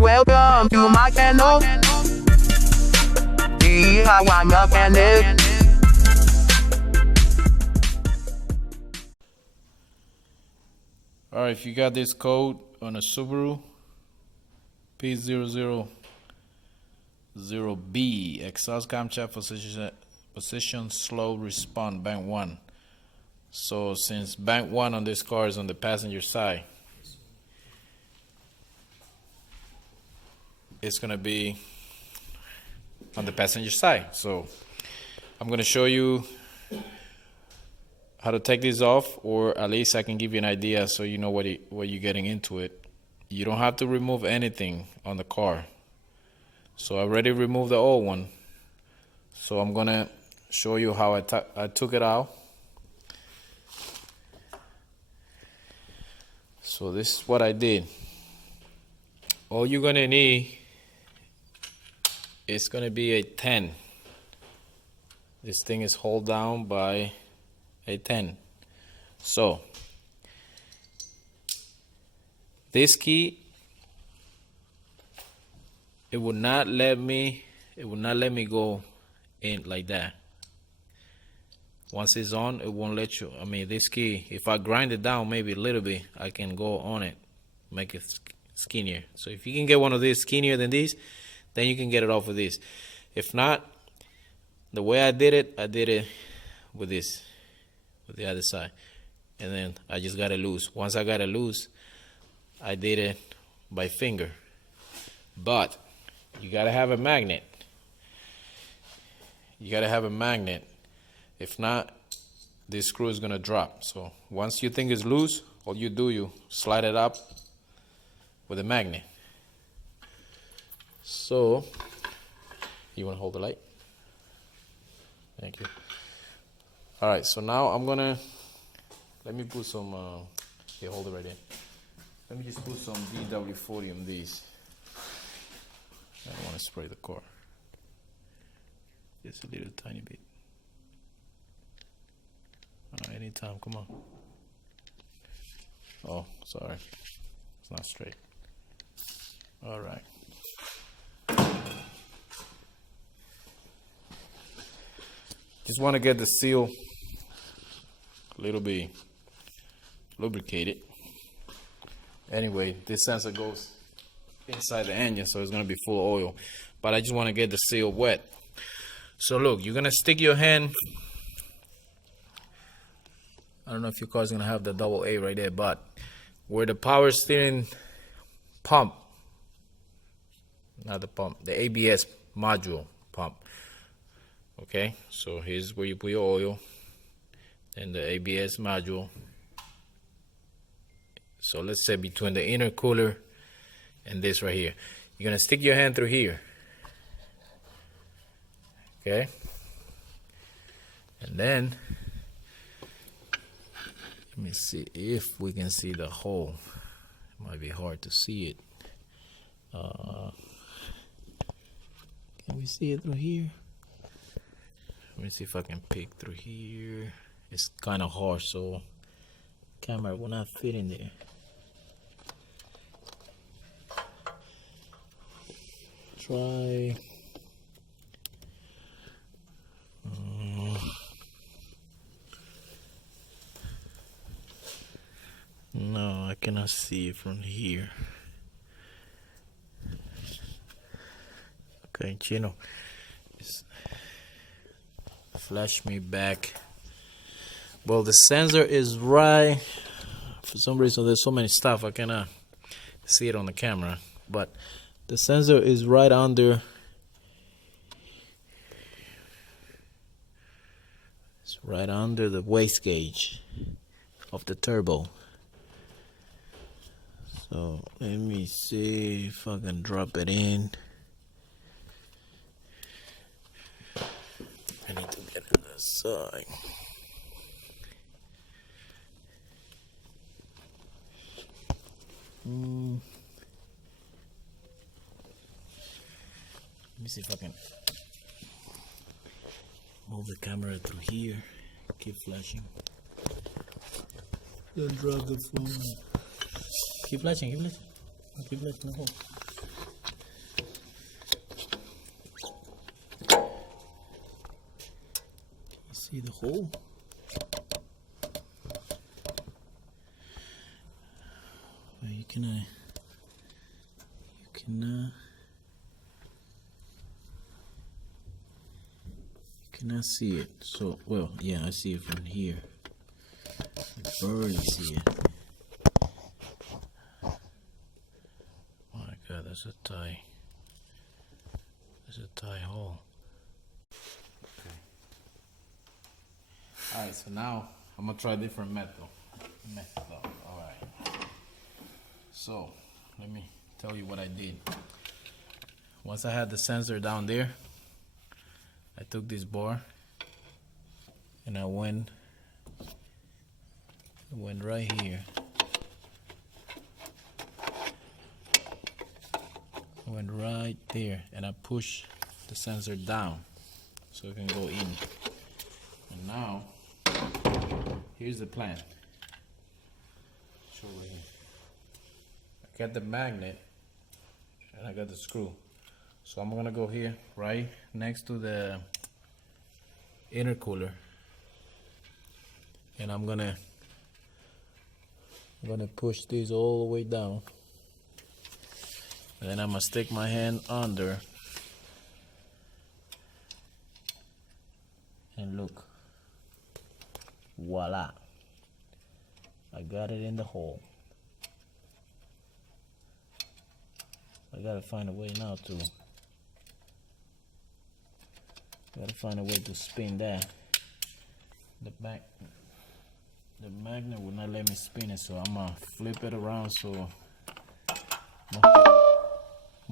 Welcome to my channel. DIY mechanic. Alright, if you got this code on a Subaru P000B, exhaust camshaft position slow response bank 1. So since bank 1 on this car is on the passenger side, it's gonna be on the passenger side. So I'm gonna show you how to take this off, or at least I can give you an idea so you know what you're getting into it. You don't have to remove anything on the car. So I already removed the old one. So I'm gonna show you how I took it out. So this is what I did. All you're gonna need is gonna be a 10. This thing is held down by a 10. So this key, it would not let me go in like that. Once it's on, it won't let you. I mean, this key, if I grind it down maybe a little bit, I can go on it, make it skinnier. So if you can get one of these skinnier than these, then you can get it off with this. If not, the way I did it with this, with the other side, and then I just got it loose. Once I got it loose, I did it by finger. But you gotta have a magnet. You gotta have a magnet. If not, this screw is gonna drop. So once you think it's loose, all you do, you slide it up with a magnet. So you wanna hold the light? Thank you. All right, so now I'm gonna, let me put some, here, hold it right there. Let me just put some DW40 on these. I don't want to spray the car. Just a little tiny bit. Anytime, come on. Oh, sorry. It's not straight. All right. Just want to get the seal a little bit lubricated. Anyway, this sensor goes inside the engine, so it's going to be full of oil. But I just want to get the seal wet. So look, you're going to stick your hand. I don't know if your car's going to have the double A right there, but where the power steering pump, not the pump, the ABS module pump. Okay, so here's where you put your oil and the ABS module. So let's say between the intercooler and this right here, you're gonna stick your hand through here. Okay, and then let me see if we can see the hole. It might be hard to see it. Can we see it through here? Let me see if I can peek through here. It's kind of hard, so camera will not fit in there. Try. No, I cannot see it from here. Okay, Chino, flash me back. Well, the sensor is right. For some reason, there's so many stuff I cannot see it on the camera, but the sensor is right under. It's right under the waste gauge of the turbo. So let me see if I can drop it in. I need to get on the side. Let me see if I can move the camera through here. Keep flashing. Don't drop the phone. Keep flashing, keep flashing. Keep flashing the hole. See the hole? Well, you cannot see it. So, well, yeah, I see it from here. I barely see it. My God, that's a tie. That's a tie hole. Okay. All right, so now I'm gonna try a different method. All right. So let me tell you what I did. Once I had the sensor down there, I took this bar and I went right here. I went right there and I pushed the sensor down so it can go in. And now, here's the plan. Show right here. I got the magnet and I got the screw. So I'm gonna go here right next to the intercooler, and I'm gonna push this all the way down, and then I'm gonna stick my hand under and look, voila, I got it in the hole. I gotta find a way now to spin that. The magnet will not let me spin it, so I'm gonna flip it around. So I'm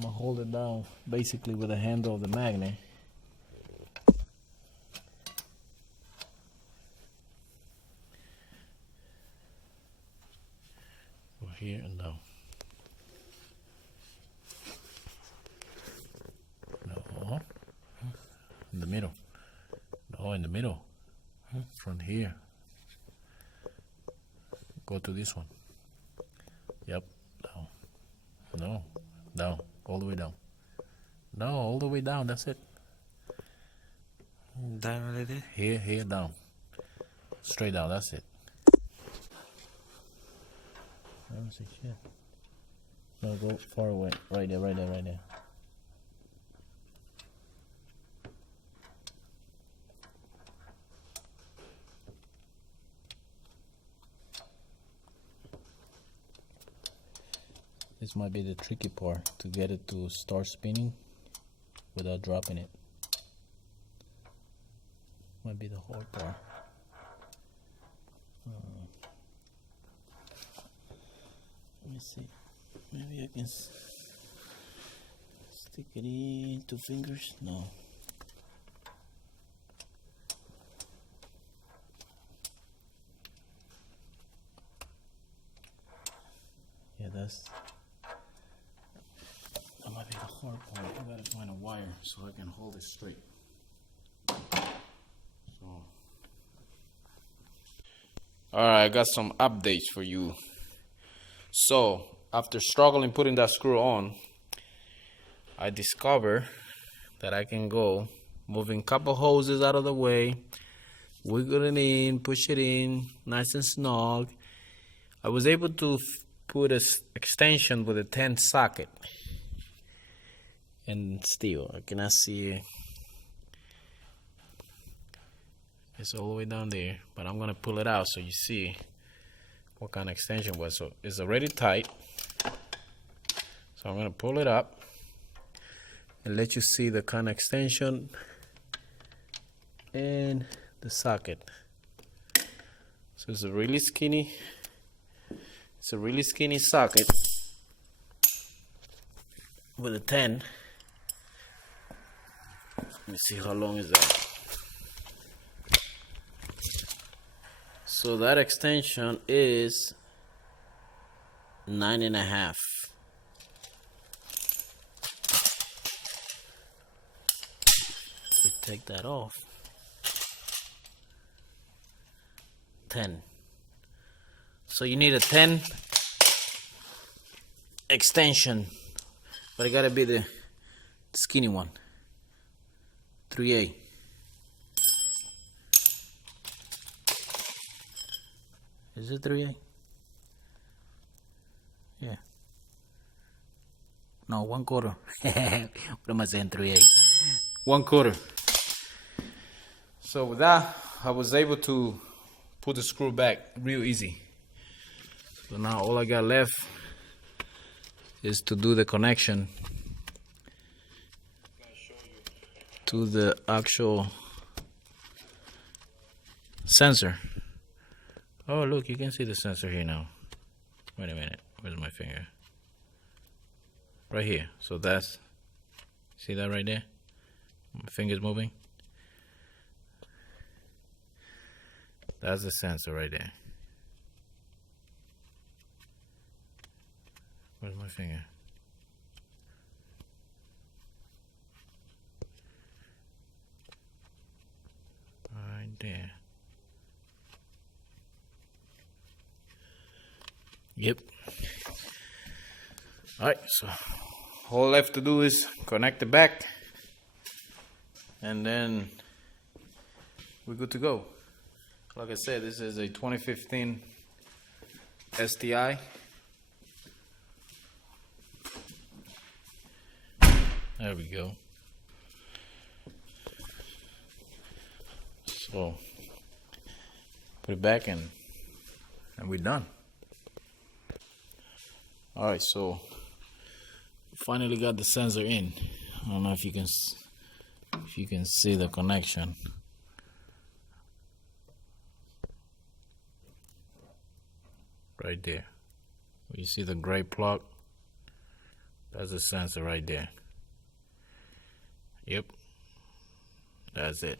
gonna hold it down basically with the handle of the magnet. Go here and down. No. In the middle. No, in the middle. From here. Go to this one. Yep. Down. No. Down. All the way down. No, all the way down. That's it. Down like that? Here, down. Straight down. That's it. I don't see shit. No, go far away. Right there. This might be the tricky part, to get it to start spinning without dropping it. Might be the hard part. Let me see. Maybe I can stick it in 2 fingers. No. Yeah, that might be the hard part. I gotta find a wire so I can hold it straight. Alright, I got some updates for you. So, after struggling putting that screw on, I discovered that I can go moving couple hoses out of the way, wiggle it in, push it in, nice and snug. I was able to put an extension with a 10 socket. And still, I cannot see it. It's all the way down there, but I'm gonna pull it out so you see what kind of extension was. So it's already tight. So I'm gonna pull it up and let you see the kind of extension and the socket. So it's a really skinny socket with a 10. Let me see how long is that. So that extension is 9.5. We take that off. 10. So you need a 10 extension, but it gotta be the skinny one. 3A. Is it 3/8? Yeah. No, 1/4. What am I saying? 3/8. 1/4. So with that, I was able to put the screw back real easy. So now all I got left is to do the connection to the actual sensor. Oh, look, you can see the sensor here now. Wait a minute, where's my finger? Right here. So that's, see that right there? My finger's moving. That's the sensor right there. Where's my finger? Right there. Yep. Alright, so all left to do is connect the back, and then we're good to go. Like I said, this is a 2015 STI. There we go. So put it back and we're done. Alright, so finally got the sensor in. I don't know if you can see the connection. Right there. You see the gray plug? That's the sensor right there. Yep. That's it.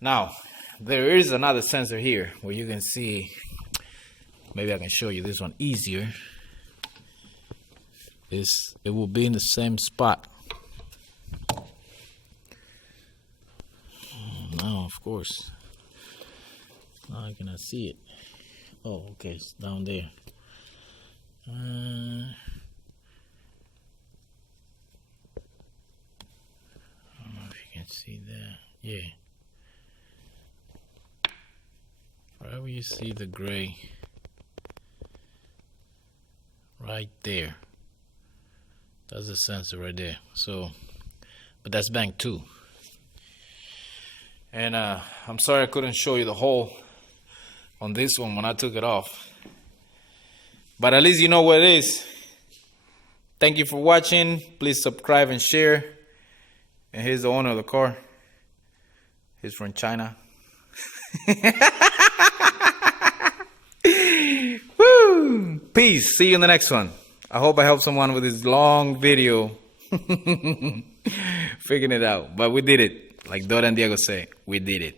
Now, there is another sensor here where you can see, maybe I can show you this one easier. It will be in the same spot. Now, of course, now I cannot see it. Oh, okay, it's down there. I don't know if you can see that. Yeah. Right where you see the gray. Right there. That's the sensor right there. So, but that's bank 2. And I'm sorry I couldn't show you the hole on this one when I took it off. But at least you know what it is. Thank you for watching. Please subscribe and share. And here's the owner of the car. He's from China. Woo! Peace. See you in the next one. I hope I helped someone with this long video. Figuring it out. But we did it. Like Dora and Diego say, we did it.